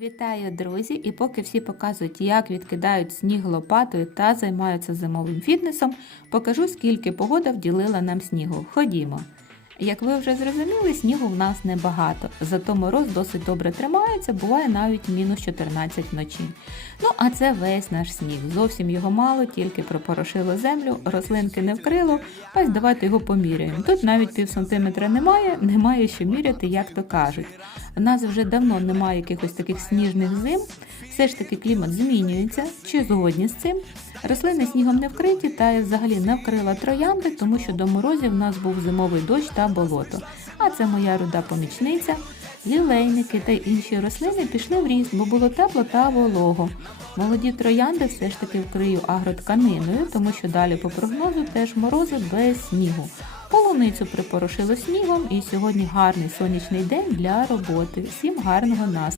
Вітаю, друзі! І поки всі показують, як відкидають сніг лопатою та займаються зимовим фітнесом, покажу, скільки погода вділила нам снігу. Ходімо. Як ви вже зрозуміли, снігу в нас небагато, зато мороз досить добре тримається, буває навіть мінус 14 вночі. Ну а це весь наш сніг. Зовсім його мало, тільки пропорошило землю, рослинки не вкрило. Ось давайте його поміряємо. Тут навіть пів сантиметра немає, немає що міряти, як то кажуть. У нас вже давно немає якихось таких сніжних зим. Все ж таки клімат змінюється. Чи згодні з цим? Рослини снігом не вкриті та взагалі не вкрила троянди, тому що до морозів в нас був зимовий дощ та болото. А це моя руда помічниця. Лілейники та інші рослини пішли в ріст, бо було тепло та волого. Молоді троянди все ж таки вкрию агротканиною, тому що далі по прогнозу теж морози без снігу. Полуницю припорошило снігом і сьогодні гарний сонячний день для роботи. Всім гарного настрою!